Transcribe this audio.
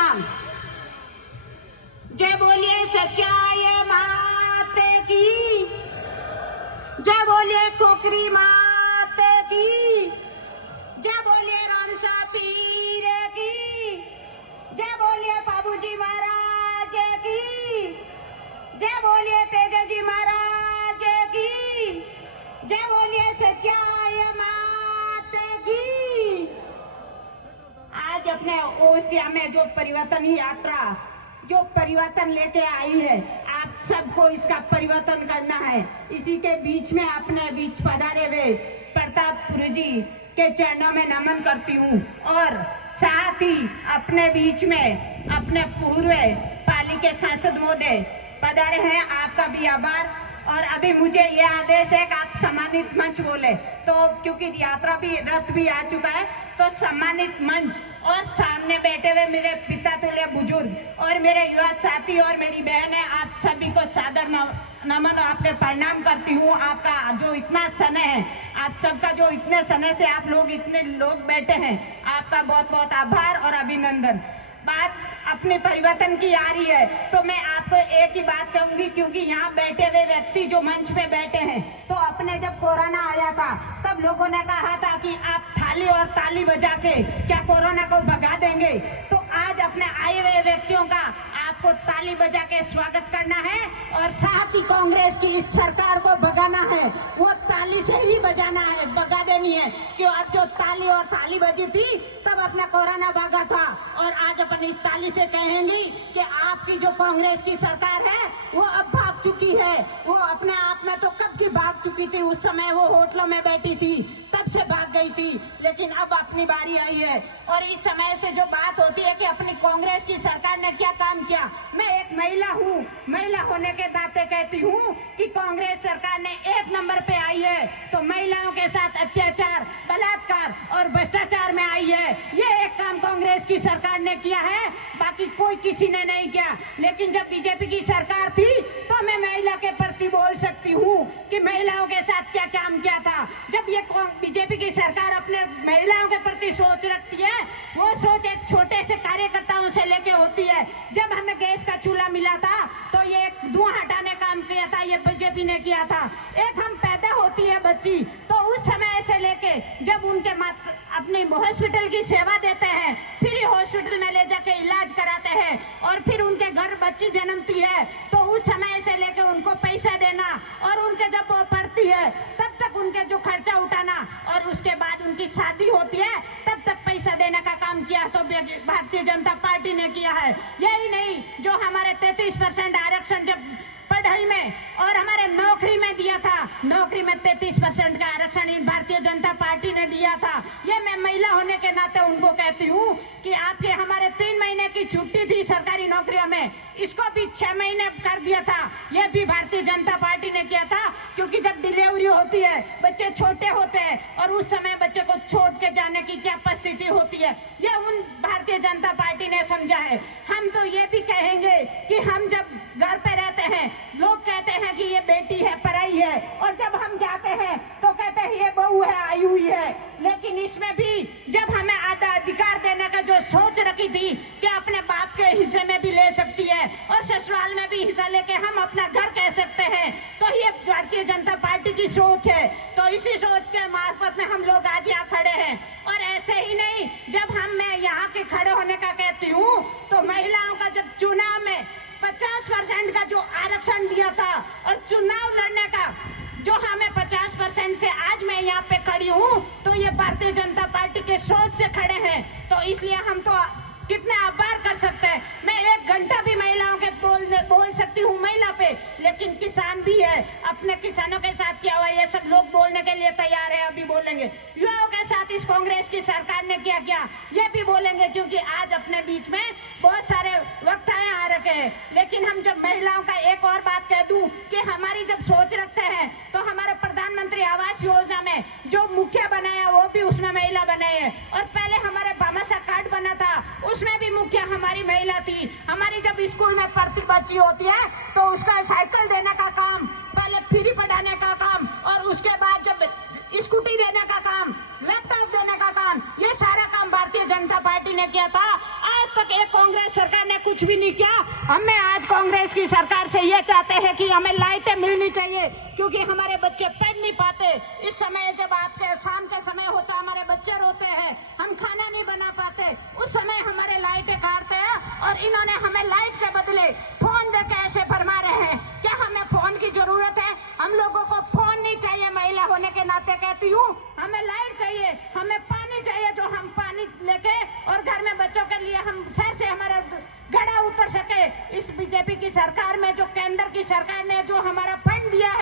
राम। जय बोलिए सच्चाई माते की, जय बोलिए खोखरी माते की, जय बोलिए रामसा पीर की, जय बोलिए बाबूजी महाराज की, जय बोलिए तेजाजी महाराज की, जय बोलिए सच्चाई माते की। आज अपने ओसिया में जो परिवर्तन यात्रा जो परिवर्तन लेके आई है, आप सबको इसका परिवर्तन करना है। इसी के बीच में अपने बीच पधारे हुए प्रतापपुर जी के चरणों में नमन करती हूँ और साथ ही अपने बीच में अपने पूर्व पाली के सांसद महोदय पधारे हैं, आपका भी आभार। और अभी मुझे ये आदेश है कि आप सम्मानित मंच बोले, तो क्योंकि यात्रा भी रथ भी आ चुका है, तो सम्मानित मंच और सामने बैठे हुए मेरे पिता तुल्य बुजुर्ग और मेरे युवा साथी और मेरी बहन है, आप सभी को सादर नमन आपके प्रणाम करती हूँ। आपका जो इतना समय है, आप सबका जो इतने समय से आप लोग इतने लोग बैठे हैं, आपका बहुत बहुत आभार और अभिनंदन। बात अपने परिवर्तन की आ रही है, तो मैं आपको एक ही बात कहूंगी, क्योंकि यहाँ बैठे हुए व्यक्ति जो मंच पे बैठे हैं, तो अपने जब कोरोना आया था तब लोगों ने कहा था कि आप थाली और ताली बजा के क्या कोरोना को भगा देंगे। तो आज अपने आए हुए व्यक्तियों का आपको ताली बजा के स्वागत करना है और साथ ही कांग्रेस की इस सरकार को भगाना है, वो ताली से ही बजाना है, भगा देनी है। क्यों अब जो ताली और थाली बजी थी तब अपना कोरोना भागा था, और आज अपन इस ताली से कहेंगे कि आपकी जो कांग्रेस की सरकार है वो अब भाग चुकी है। वो अपने आप में तो कब की भाग चुकी थी, उस समय वो होटलों में बैठी थी तब से भाग गई थी, लेकिन अब अपनी बारी आई है। और इस समय से जो बात होती है कि अपनी कांग्रेस की सरकार ने क्या काम किया, मैं एक महिला हूँ, महिला होने के नाते कहती हूँ कि कांग्रेस सरकार ने 1 नंबर पे आई है, तो महिलाओं के साथ अत्याचार, बलात्कार और भ्रष्टाचार में आई है। ये एक काम कांग्रेस की सरकार ने किया है, बाकी कोई किसी ने नहीं किया। लेकिन जब बीजेपी की सरकार थी तो मैं महिला के प्रति बोल सकती हूँ कि महिलाओं के साथ क्या काम किया था। जब ये बीजेपी की सरकार अपने महिलाओं के प्रति सोच रखती है, वो सोच एक छोटे से कार्यकर्ताओं से लेके होती है। जब हमें गैस का चूल्हा मिला था तो ये धुआं हटाने काम किया था, ये बीजेपी ने किया था। एक हम पैदा होती है बच्ची, तो उस समय से लेके जब उनके अपने हॉस्पिटल की सेवा देते हैं, फिर हॉस्पिटल में ले जाके इलाज कराते हैं, और फिर उनके घर बच्ची जन्मती है तो उस समय से लेके उनको पैसा देना, और उनके जब वो पढ़ती है तब तक उनके जो खर्चा उठाना, और उसके बाद उनकी शादी होती है तब तक पैसा देने का काम किया तो भारतीय जनता पार्टी ने किया है। यही नहीं, जो हमारे 33% आरक्षण जब पढ़ाई में और हमारे नौकरी में दिया था, नौकरी में 33% का आरक्षण इन भारतीय जनता पार्टी ने दिया था। ये मैं महिला होने के नाते उनको कहती हूँ कि आपके हमारे 3 महीने की छुट्टी थी सरकारी नौकरियों में, इसको भी 6 महीने कर दिया था। ये भी भारतीय जनता पार्टी ने किया था, क्योंकि जब डिलीवरी होती है, बच्चे छोटे होते हैं और उस समय बच्चे को छोड़ के जाने की क्या परिस्थिति होती है, ये उन भारतीय जनता पार्टी ने समझा है। हम तो ये भी कहेंगे कि हम जब घर पे रहते हैं, लोग कहते हैं कि ये बेटी है, पराई है, और जब हम जाते हैं तो कहते हैं ये बहू है, आई हुई है। लेकिन इसमें भी जब हमें आधा अधिकार देने का जो सोच रखी थी कि अपने बाप के हिस्से में भी ले सकती है और ससुराल में भी हिस्सा लेके हम अपना घर कह सकते हैं, तो ये भारतीय जनता पार्टी की सोच है। तो इसी सोच के मार्फत में हम लोग आज यहाँ खड़े हैं। और ऐसे ही नहीं, जब मैं यहाँ के खड़े होने का कहती हूँ, तो महिलाओं का जब चुनाव में 50% का जो आरक्षण दिया था और चुनाव लड़ने का जो हमें 50% से आज मैं यहाँ पे खड़ी हूँ, तो ये भारतीय जनता पार्टी के सोच से खड़े हैं। तो इसलिए हम तो कितने आभार कर सकते हैं। मैं 1 घंटा भी महिलाओं के बोल सकती हूँ महिला पे, लेकिन किसान भी है, अपने किसानों के साथ क्या हुआ ये सब लोग बोलने के लिए तैयार है, अभी बोलेंगे। युवाओं के साथ इस कांग्रेस की सरकार ने क्या किया ये भी बोलेंगे, क्योंकि आज अपने बीच में बहुत सारे वक्ताएं आ रखे हैं। लेकिन हम जब महिलाओं का एक और बात कह दूं कि हमारी जब सोच रखते हैं, तो हमारे प्रधानमंत्री आवास योजना में जो मुखिया बनाया वो भी उसमें महिला बनाए है, और पहले हमारे भामाशाह कार्ड बना था उसमें भी मुखिया हमारी महिला थी। हमारी जब स्कूल में पढ़ती बच्ची होती है तो उसका साइकिल देने का काम, पहले फ्री पढ़ाने का काम, और उसके बाद जब स्कूटी देने का काम, लैपटॉप देने का काम, ये सारा काम भारतीय जनता पार्टी ने किया था। आज तक एक कांग्रेस कुछ भी नहीं किया। हमें आज कांग्रेस की सरकार से ये चाहते हैं कि हमें लाइटें मिलनी चाहिए, क्योंकि हमारे बच्चे पढ़ नहीं पाते। इस समय जब आपके शाम के समय होता है, हमारे बच्चे रोते हैं, हम खाना नहीं बना पाते, उस समय हमारे लाइटें काटते हैं। और इन्होंने हमें लाइट के बदले फोन दे के ऐसे फरमा रहे हैं। क्या हमें फोन की जरूरत है? हम लोगों को फोन नहीं चाहिए। महिला होने के नाते कहती हूँ, हमें लाइट चाहिए, हमें पानी चाहिए, जो हम पानी लेके और घर में बच्चों के लिए हम सर से हमारा घड़ा उतर सके। इस बीजेपी की सरकार में, जो केंद्र की सरकार ने जो हमारा फंड दिया है,